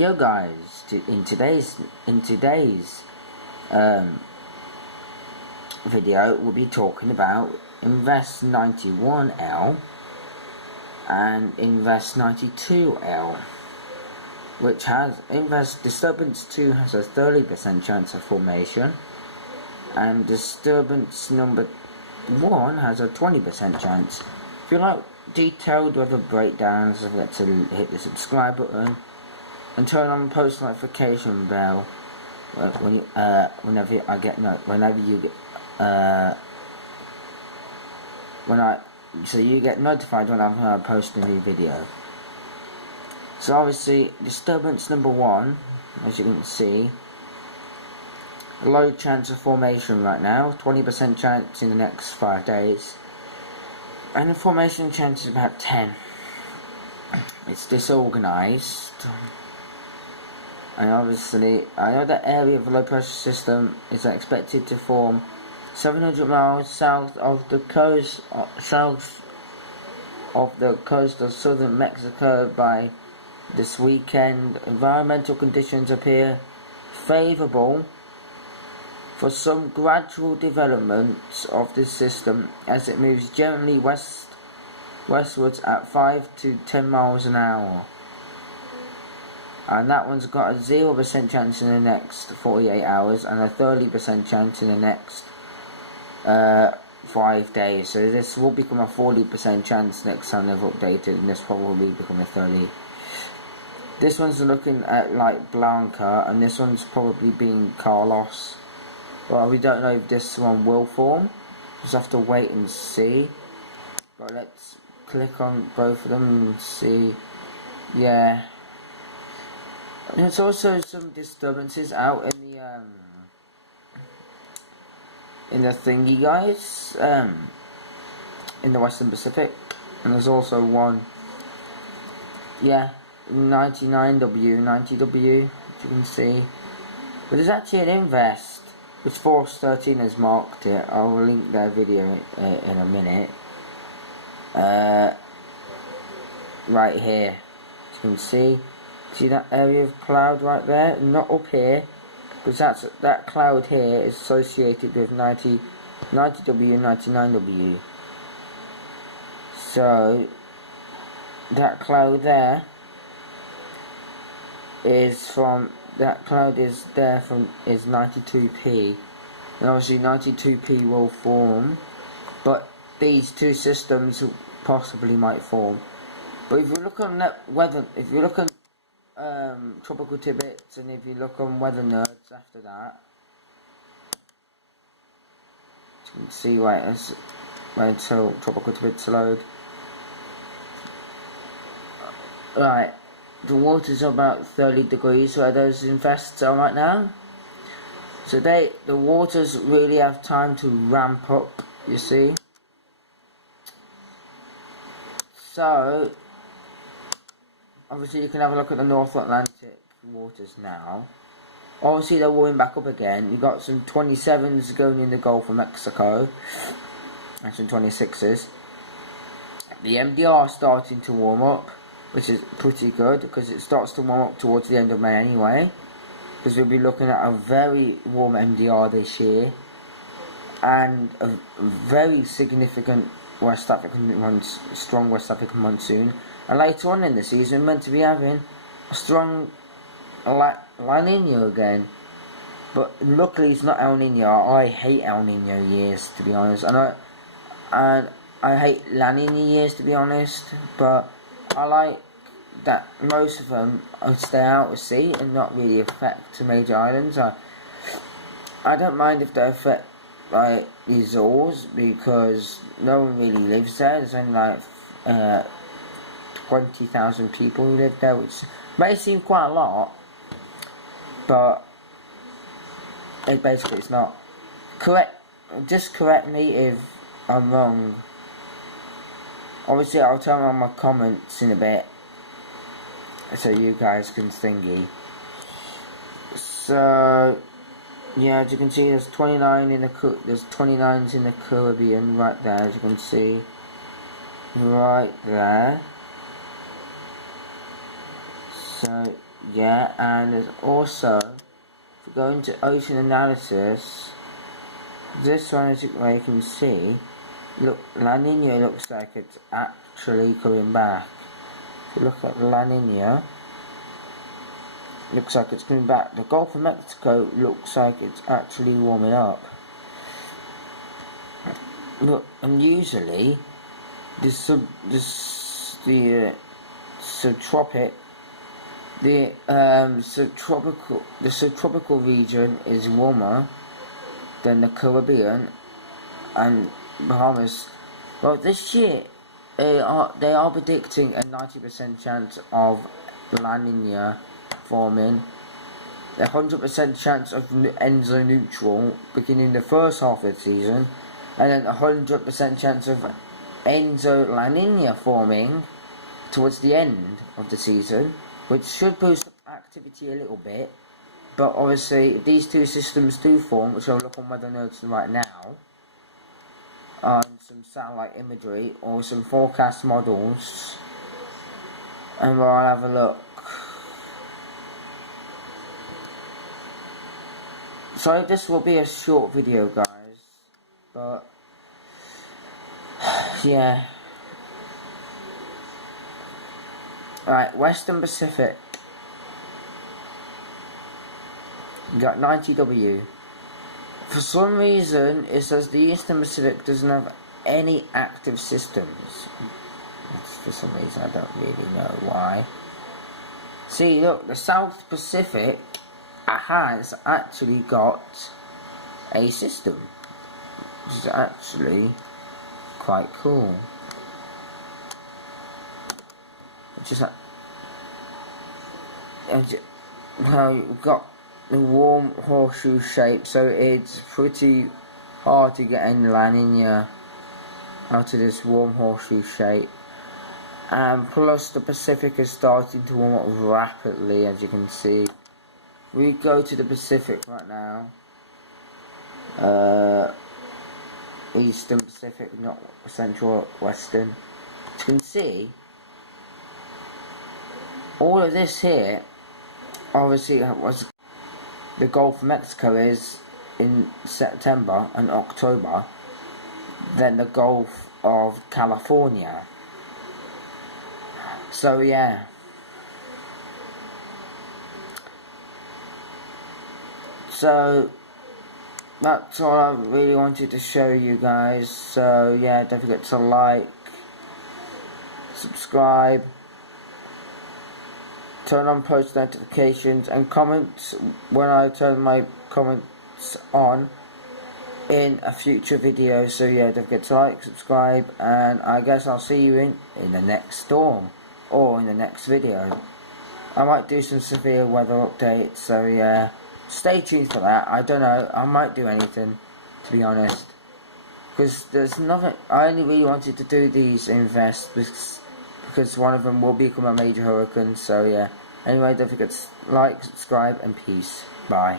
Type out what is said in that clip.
Yo guys, in today's video we'll be talking about Invest 91L and Invest 92L, which has Invest Disturbance 2 has a 30% chance of formation, and Disturbance number 1 has a 20% chance. If you like detailed weather breakdowns, don't forget to hit the subscribe button and turn on post notification bell whenever you get notified when I post a new video. So obviously, disturbance number 1, as you can see, a low chance of formation right now, 20% chance in the next 5 days, and the formation chance is about 10. It's disorganized. And obviously, another area of the low pressure system is expected to form 700 miles south of the coast of southern Mexico by this weekend. Environmental conditions appear favorable for some gradual development of this system as it moves gently westwards at 5 to 10 miles an hour. And that one's got a 0% chance in the next 48 hours and a 30% chance in the next 5 days. So this will become a 40% chance next time they've updated, and this probably become a 30. This one's looking at like Blanca, and this one's probably being Carlos. Well, we don't know if this one will form. Just have to wait and see. But let's click on both of them and see. Yeah. And there's also some disturbances out in the thingy, guys, in the Western Pacific, and there's also one, 99W, 90W, as you can see. But there's actually an Invest, which Force 13 has marked it. I'll link their video in a minute. Right here, as you can see that area of cloud right there? Not up here, because that cloud here is associated with 90W, 99W. So that cloud there is 92P, and obviously 92P will form, but these two systems possibly might form. But if you look on that weather, if you look on Tropical Tidbits, and if you look on Weather Nerds after that, you can see wait until Tropical Tidbits load. Right, the waters are about 30 degrees where those Invests are right now. So the waters really have time to ramp up, you see. So obviously you can have a look at the North Atlantic waters now. Obviously they're warming back up again. You've got some 27s going in the Gulf of Mexico and some 26s. The MDR is starting to warm up, which is pretty good because it starts to warm up towards the end of May anyway, because we'll be looking at a very warm MDR this year and a very significant strong West African monsoon. And later on in the season, we're meant to be having a strong La Nina again. But luckily it's not El Nino. I hate El Nino years, to be honest. And I hate La Nina years, to be honest. But I like that most of them stay out at sea and not really affect the major islands. I don't mind if they affect like the Azores, because no one really lives there. There's only like 20,000 people who live there, which may seem quite a lot, but it's not. Just correct me if I'm wrong. Obviously I'll turn on my comments in a bit so you guys can thingy. So yeah, as you can see, there's 29 in there's 29s in the Caribbean right there, as you can see, right there. So yeah, and there's also, if we go into ocean analysis, this one, as you can see, look, La Nina looks like it's actually coming back. If you look at La Nina, looks like it's coming back. The Gulf of Mexico looks like it's actually warming up. Look, and usually the subtropical region is warmer than the Caribbean and Bahamas. Well, this year they are predicting a 90% chance of La Nina forming, a 100% chance of Enso neutral beginning the first half of the season, and then a 100% chance of Enso La Nina forming towards the end of the season, which should boost up activity a little bit. But obviously, if these two systems do form, which I'll look on Weather Notes right now, on some satellite imagery or some forecast models, and we'll have a look. So this will be a short video, guys, but yeah. Alright, Western Pacific. You got 90W. For some reason, it says the Eastern Pacific doesn't have any active systems. For some reason, I don't really know why. See, look, the South Pacific has actually got a system, which is actually quite cool. Which is how you've got the warm horseshoe shape, so it's pretty hard to get any La Nina out of this warm horseshoe shape. And plus the Pacific is starting to warm up rapidly, as you can see. We go to the Pacific right now. Eastern Pacific, not Central Western. As you can see, all of this here, obviously, was the Gulf of Mexico is in September and October, then the Gulf of California. So yeah. So that's all I really wanted to show you guys. So yeah, don't forget to like, subscribe, turn on post notifications, and comment when I turn my comments on in a future video. So yeah, don't forget to like, subscribe, and I guess I'll see you in the next storm or in the next video. I might do some severe weather updates, so yeah, stay tuned for that. I don't know, I might do anything, to be honest, because there's nothing. I only really wanted to do these Invest because one of them will become a major hurricane. So yeah, anyway, don't forget to like, subscribe, and peace. Bye.